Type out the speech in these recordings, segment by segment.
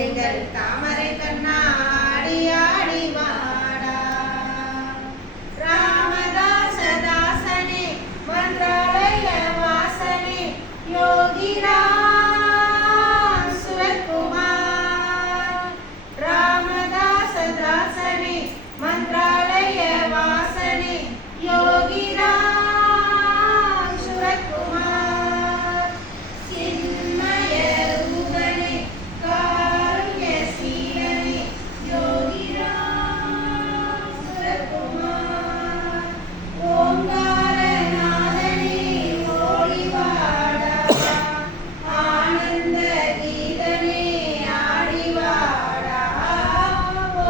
எங்கள் தாமரை கண்ணா ஆடி ஆடி வாடா. ராமதாசனே மன்றாலய வாசனே யோகிராம் சுரத்குமார். ராமதாசனே மன்றாலய வாசனே யோகிராம் சுரத்குமார். சின்மய ரூபனே காருண்யசீலனே யோகிராம் சுரத்குமார். ஓங்காரநாதனே ஓடி வாடா. ஆனந்த கீதனே ஆடி வாடா.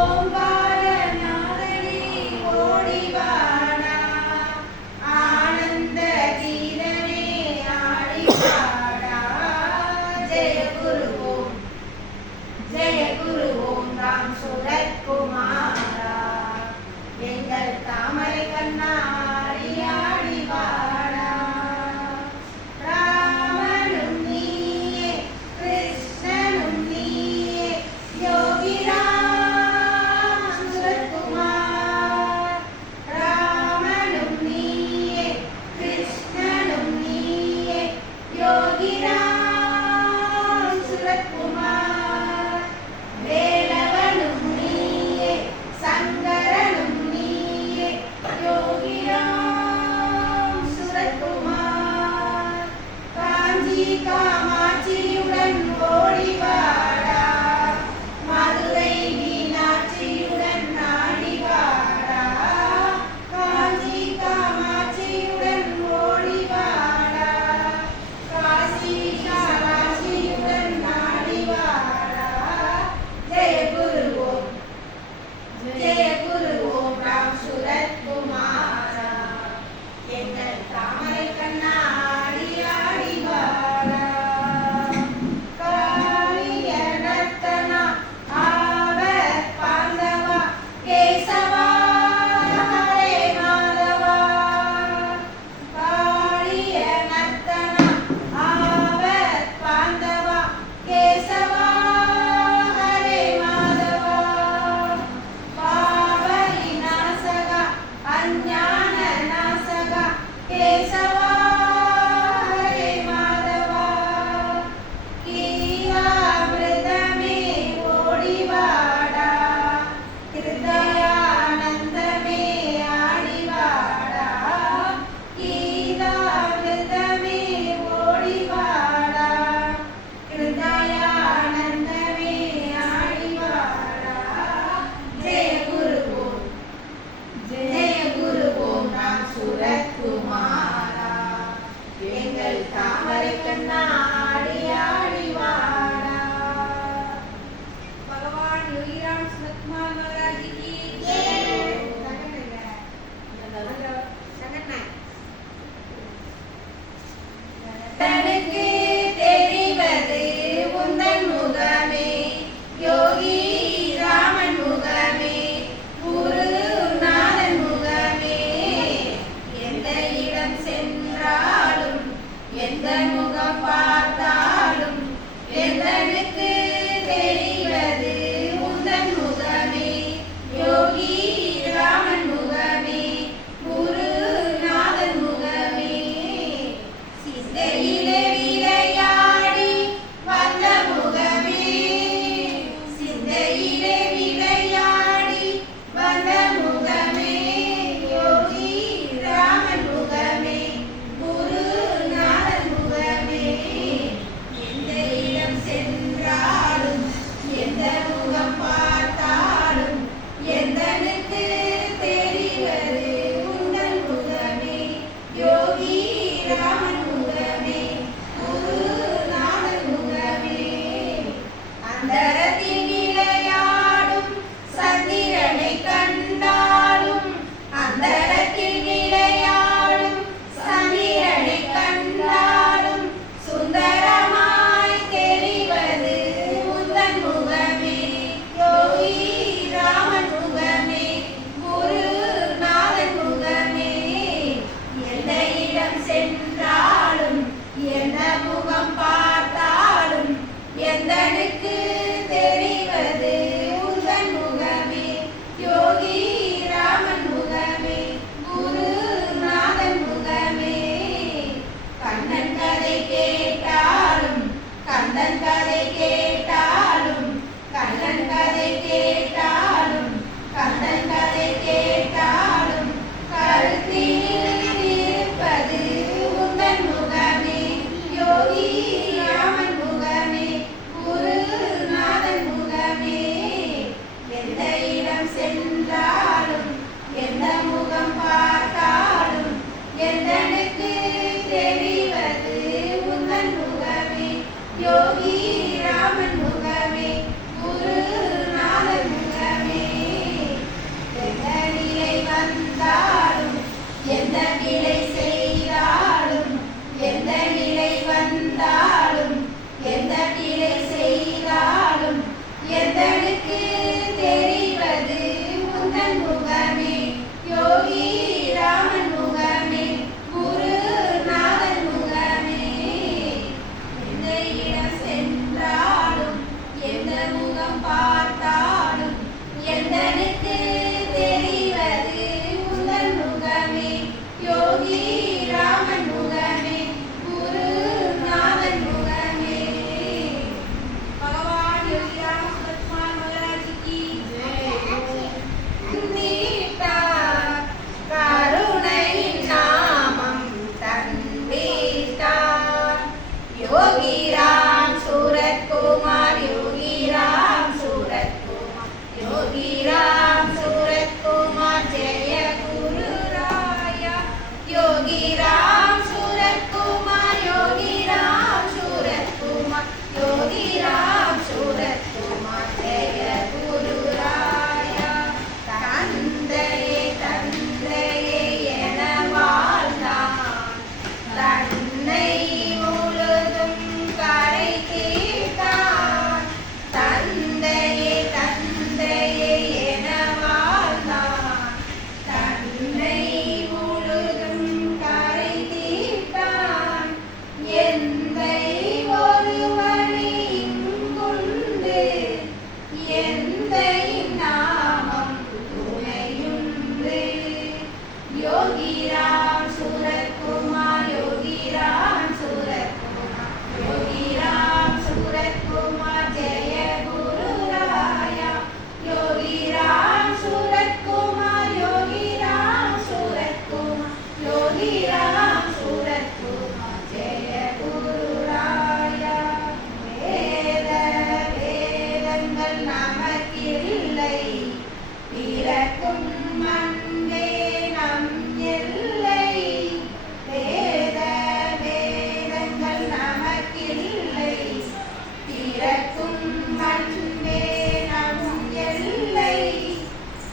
ஓங்காரநாதனே ஓடி வாடா. ஆனந்த கீதனே ஆடி வாடா. ஜெய குரு ஓம் ராம் சுரத்குமாரா. எங்கள் தாமரை கண்ணா ஆடி ஆடி வாடா. ராமனும் நீயே கிருஷ்ணனும் நீயே யோகிராம் சுரத்குமார். ராமனும் நீயே கிருஷ்ணனும் நீயே யோகிராம் சுரத்குமார். வேலவனும் நீயே சங்கரனும் நீயே யோகிராம் சுரத்குமார். காஞ்சி காமாட்சியுடன் ஓடி வாடா. மதுரை மீனாட்சியுடன் நாடி வாடா. காஞ்சி காமாட்சியுடன் ஓடி வாடா. காசி காமாட்சியுடன் நாடி வாடா. ஜெய குரு ஓம் ராம் சுரத்குமாரா. எங்கள் தாமரை கண்ணா ஆடி ஆடி வாடா. காளிய நர்த்தனா ஆவர் பாந்தவா கேசவா ஹரே மாதவா. காளிய நர்த்தனா ஆவர் பாந்தவா கேசவா ஹரே மாதவா. பாவரி நாசகா அஞ்ஞான நாசகா கேசவா ஹரே மாதவா. கீதாமிருதமே ஓடி வாடா. ஹிருதயானந்தமே ஆடி வாடா. கீதாமிருதமே ஓடி வாடா. ஹிருதயானந்தமே ஆடி வாடா. ஜெய குரு ஓம் ராம் சுரத்குமாரா. எங்கள் தாமரை கண்ணா ஆடி ஆடி வாடா. भगवान योगीराम सुरतकुमार महाराज जी की தனக்கு தெரிவது உந்தன் முகமே யோகி ராமன் முகமே குருநாதன் முகமே. எந்த இடம் சென்றாலும் எந்த முகம் பார்த்தாலும் எந்தனுக்கு தெரிவது உந்தன் முகமே யோகி ராமன் முகமே குருநாதன் முகமே. சிந்தையிலே விளையாடி வந்த முகமே. சிந்தையிலே விளையாடி வந்த முகமே யோகி ராமன் முகமே குருநாதன் முகமே. எந்த இடம் சென்றாலும் எந்த முகம் பார்த்தாலும் எந்தனுக்கு தெரிவது உந்தன் முகமே யோகி ராமன் முகமே குருநாதன் முகமே. அந்தரத்தில் விளையாடும் சந்திரனை கண்டாலும் அந்தரத்தில் விளையாடும் சந்திரனை கண்டாலும் சுந்தரமாய் தெரிவது உந்தன் முகமே யோகி ராமன் முகமே குருநாதன் முகமே. எந்த இடம் சென்றாலும் எந்த முகம் பார்த்தாலும் எந்தனுக்கு தெரிவது யோகி ராமன் முகமே குருநாதன் முகமே. எந்த இடம் சென்றாலும் எந்த முகம் பார்த்தாலும் எந்தனுக்கு தெரிவது உந்தன் முகமே. யோகி ராமன் முகமே குருநாதன் முகமே. भगवान योगीराम सुरतकुमार महाराज की தந்தீட்டார் கருணையின் நாமம் தந்தீட்டார். யோகிராம் சூரத்குமார் யோகிராம் சூரத்குமார் யோகிராம் சூரத்குமார் ஜெய குருராயா. யோகிராம் சூரத்குமார் யோகிராம் சூரத்குமார் யோகிராம் சூரத்குமார் ஜெய குருராயா. தந்தையே தந்தையே என வாழ்ந்தான் தன்னை முழுதும் கரை தீர்த்தான். தந்தையே தந்தையே என வாழ்ந்தான் தன்னை முழுதும் கரை தீர்த்தான். எந்தை ஒருவனே இங்குண்டு எந்தையின் நாமம் துணையுண்டு. யோகிராம் சூரத்குமார் யோகிராம் சூரத்குமார் யோகிராம் சூரத்குமார் ஜெய குருராயா. யோகிராம் சூரத்குமார் யோகிராம் சூரத்குமார் யோகிராம் சூரத்குமார் ஜெய குருராயா. வேத வேதங்கள் நமக்கில்லை பிறக்கும் அன்பே நம் எல்லை. வேத வேதங்கள் நமக்கில்லை பிறக்கும் அன்பே நம் எல்லை.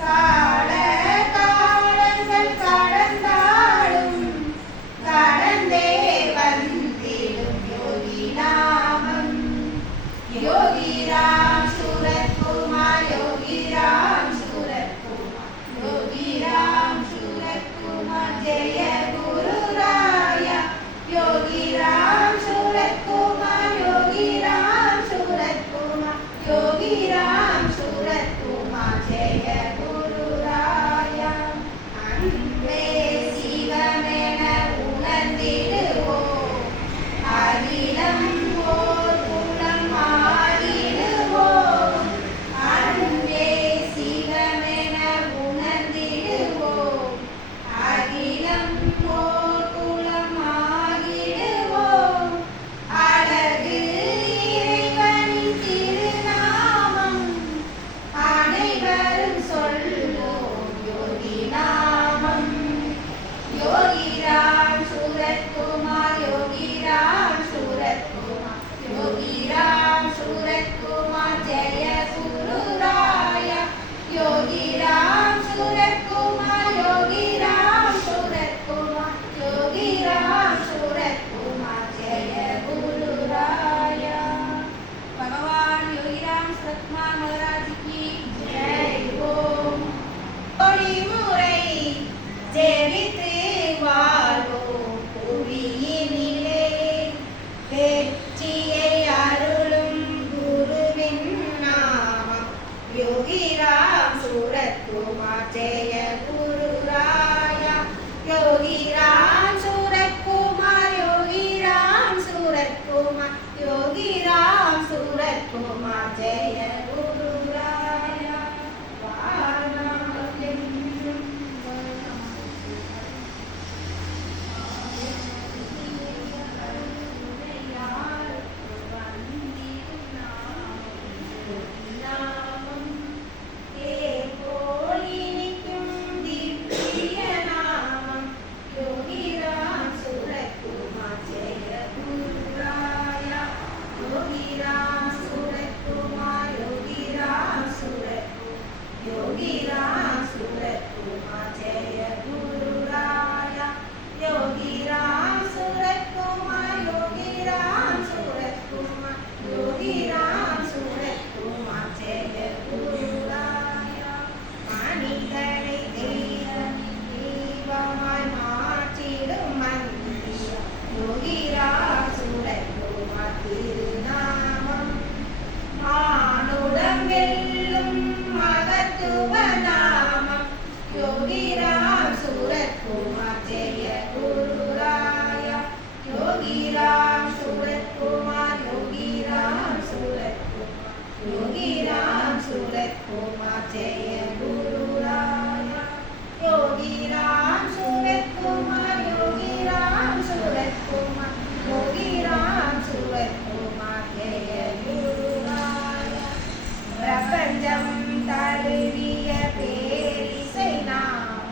கால காலங்கள் கடந்தாலும் கடந்தே வந்திடும் யோகி நாமம். யோகிராம் சூரத்குமார் யோகிராம் சூரத்குமார் யோகிராம் சூரத்குமார் ஜெய குருராயா. யோகிராம் சூரத்குமார் யோகிராம் சூரத்குமார் யோகிராம் சூரத்குமார் ஜெய குருராயா. அன்பே சிவமென உணர்ந்திடுவோம் அகிலம் ஓர் குலம் ஆகிடுவோம். அன்பே சிவமென உணர்ந்திடுவோம் அகிலம் ஓர் குலம் ஆகிடுவோம். அழகு இறைவனின் திருநாமம் அனைவரும் சொல்வோம் யோகி நாமம். யோகிராம் சூரத்குமார் யோகிராம் சூரத்குமார் யோகிராம் சூரத்குமார் ஜெய குருராயா. யோகிராம் சூரத்குமார் யோகிராம் சூரத்குமார் யோகிராம் சூரத்குமார் ஜெய குருராயா. भगवान योगीराम सुरतकुमार महाराज की ஜெய் ஓம். ஒளிமுறை ஜெபித்து வாழ்வோம் புவியினிலே. வெற்றியை அருளும் குருவின் நாமம் யோகிராம் சூரத்குமார் ஜெய குருராயா. யோகிராம் சூரத்குமார் யோகிராம் சூரத்குமார் யோகிராம் சூரத்குமார் ஜெய குருராயா. வாரணம் என்றும் நாமம் ஏ போலினிக்கும் திவ்ய நாமம் யோகிராம் சூரத்குமார் ஜெய குருராயா. யோகிராம் சூரத்குமார் யோகி வெல்லும் மகத்துவ நாமம் யோகிராம் சூரத்குமார் ஜெய குருராயா யோகிராம் சூரத்குமார் யோகிராம் சூரத்குமார் யோகிராம் சூரத்குமார் ஜெய குருராயா யோகிராம் சூரத்குமார் யோகிராம் சூரத்குமார் யோகிராம் சூரத்குமார் ஜெய பிரபஞ்சம் தழுவிய பேரிசை நாமம்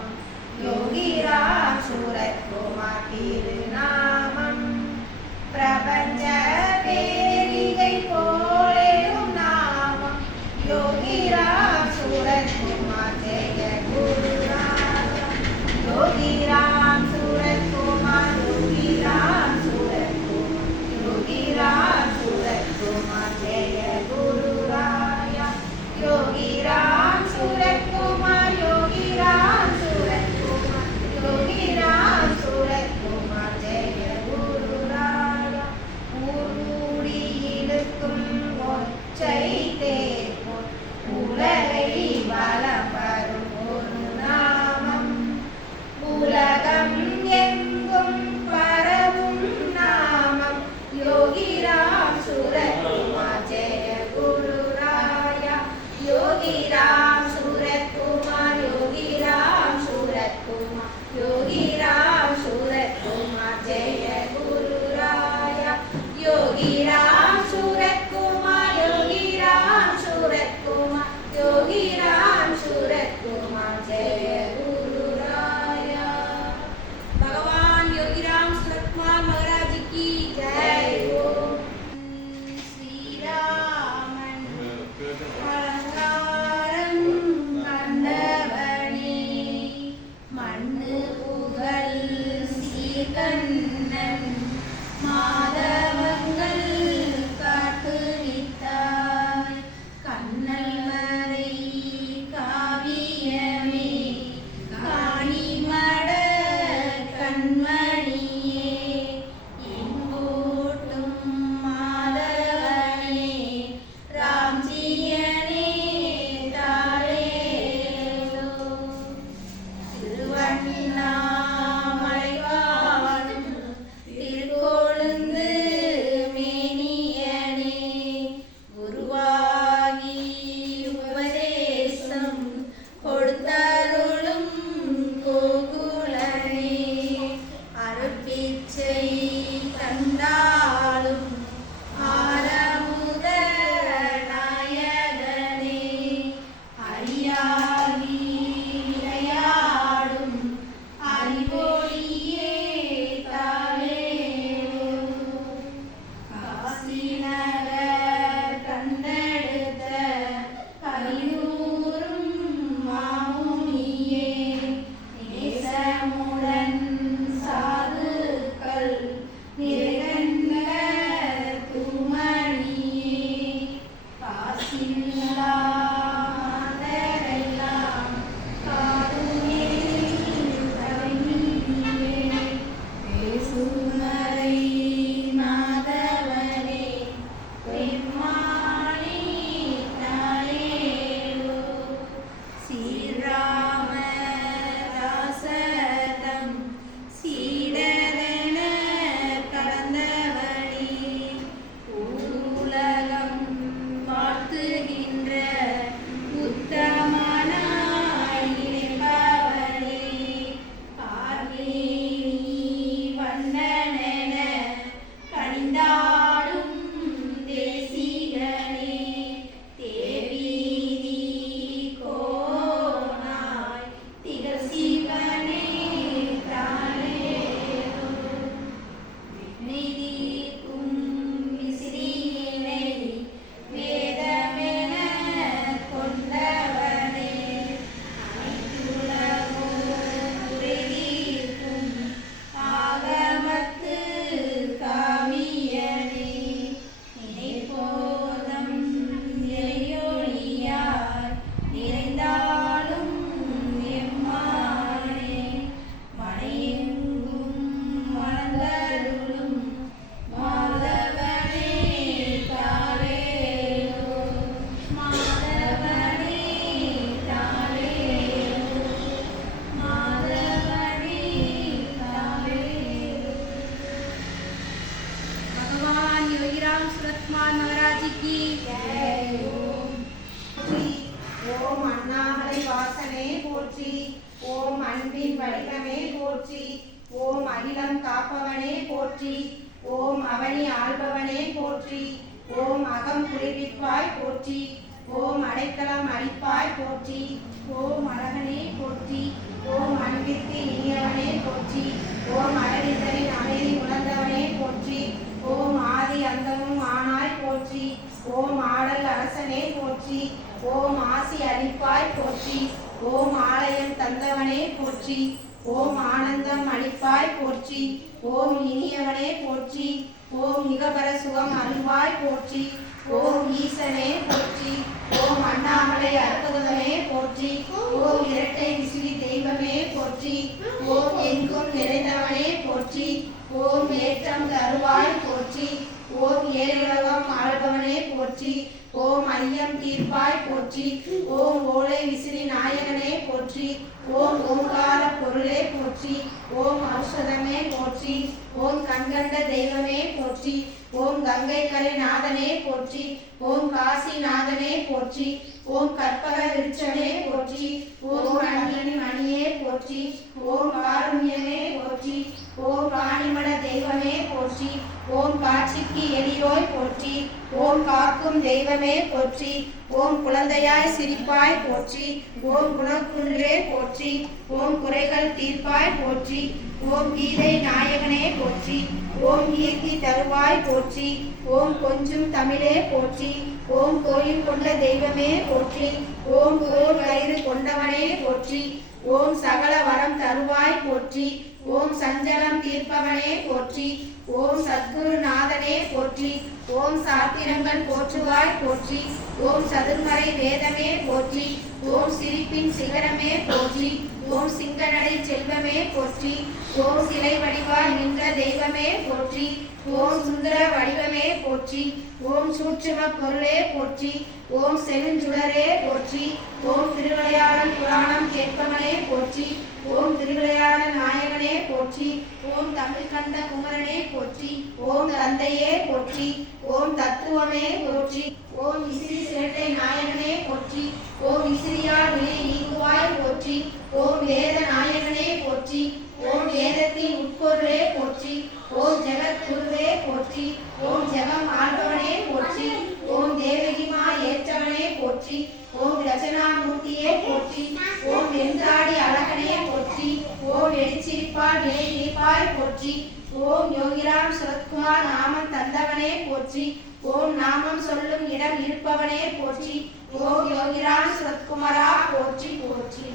போற்றி. ஓம் அடைக்கலம் அளிப்பாய் போற்றி. ஓம் அழகனே போற்றி. ஓம் அன்பிற்கு இனியவனே போற்றி. ஓம் அழகிதரின் அமைதி உணர்ந்தவனே போற்றி. ஓம் ஆதி அந்தமும் ஆனாய் போற்றி. ஓம் ஆடல் அரசனே போற்றி. ஓம் ஆசி அளிப்பாய் போற்றி. ஓம் ஆலயம் தந்தவனே போற்றி. ஓம் ஆனந்தம் அளிப்பாய் போற்றி. ஓம் இனியவனே போற்றி. ஓம் மிகபர சுகம் அருள்வாய் போற்றி. ஓம் ஈசனே போற்றி. ஓம் அண்ணாமலை அற்புதமே போற்றி. ஓம் இரட்டை விசிறி தெய்வமே போற்றி. ஓம் எங்கும் நிறைந்தவனே போற்றி. ஓம் ஏற்றம் தருவாய் போற்றி. ஓம் ஏழுலகம் ஆள்பவனே போற்றி. ஓம் ஐயம் தீர்ப்பாய் போற்றி. ஓம் ஓலை விசிறி நாயகனே போற்றி. ஓம் ஓங்கார பொருளே போற்றி. ஓம் ஔஷதமே போற்றி. ஓம் கண்கண்ட தெய்வமே போற்றி. ஓம் கங்கை கரை நாதனே போற்றி. ஓம் காசி நாதனே போற்றி. ஓம் கற்பக விருட்சமே போற்றி. ஓம் அணியணி மணியே போற்றி. ஓம் காருண்யமே போற்றி. ஓம் காணிமட தெய்வமே போற்றி. ஓம் காட்சிக்கு எளியோய் போற்றி. ஓம் காக்கும் தெய்வமே போற்றி. ஓம் குழந்தையாய் சிரிப்பாய் போற்றி. ஓம் குணக்குன்றே போற்றி. ஓம் குறைகள் தீர்ப்பாய் போற்றி. ஓம் கீதை நாயகனே போற்றி. ஓம் கீர்த்தி தருவாய் போற்றி. ஓம் கொஞ்சும் தமிழே போற்றி. ஓம் கோயில் கொண்ட தெய்வமே போற்றி. ஓம் கோல் கயிறு கொண்டவனே போற்றி. ஓம் சகல வரம் தருவாய் போற்றி. ஓம் சஞ்சலம் தீர்ப்பவனே போற்றி. ஓம் சத்குருநாதனே போற்றி. ஓம் சாத்திரங்கள் போற்றுவாய் போற்றி. ஓம் சதுர்மறை வேதமே போற்றி. ஓம் சிரிப்பின் சிகரமே போற்றி. ஓம் சிங்கநடை செல்வமே போற்றி. ஓம் சிலை வடிவாய் நின்ற தெய்வமே போற்றி. ஓம் சுந்தர வடிவமே போற்றி. ஓம் சூட்சும பொருளே போற்றி. ஓம் செழுஞ்சுடரே போற்றி. ஓம் திருவிளையாடல் புராணம் கேட்பவனே போற்றி. ஓம் திருவிளையாடல் நாயகனே போற்றி. ஓம் தமிழ் கண்ட குமரனே போற்றி. ஓம் தந்தையே போற்றி. ஓம் தத்துவமே போற்றி. ஓம் விசிறி சிரட்டை நாயகனே போற்றி. ஓம் விசிறியால் வினை நீங்குவாய் போற்றி. ஓம் வேத நாயகனே போற்றி. ஓம் வேதத்தின் உட்பொருளே போற்றி. ஓம் ஜெகத் குருவே போற்றி. ஓம் ஜெகம் ஆள்பவனே போற்றி. ஓம் தேவகிமா ஏற்றவனே போற்றி. ஓம் ரச்சனாமூர்த்தியே போற்றி. ஓம் வெண்தாடி அழகனே போற்றி. ஓம் வெளிச்சிரிப்பால் வினை நீப்பாய் போற்றி. ஓம் யோகிராம் சுரத்குமார் நாமம் தந்தவனே போற்றி. ஓம் நாமம் சொல்லும் இடம் இருப்பவனே போற்றி. ஓம் யோகிராம் சுரத்குமாரா போற்றி போற்றி.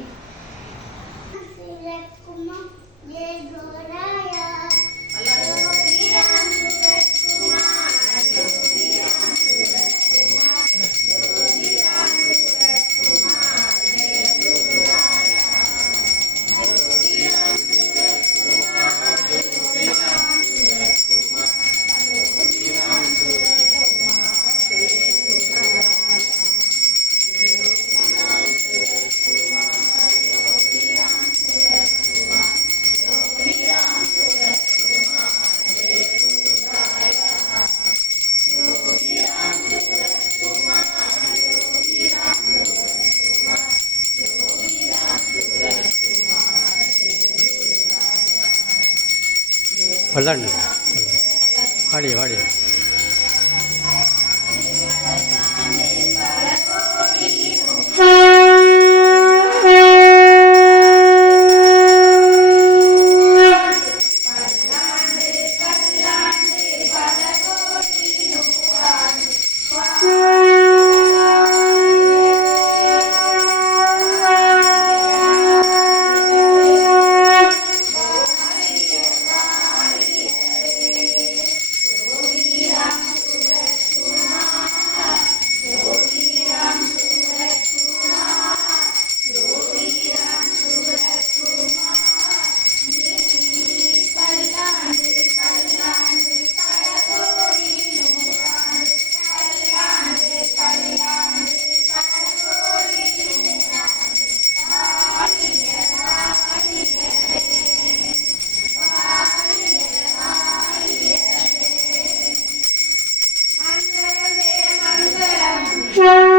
விளாண்டு வாடிய வாடிய Thank you.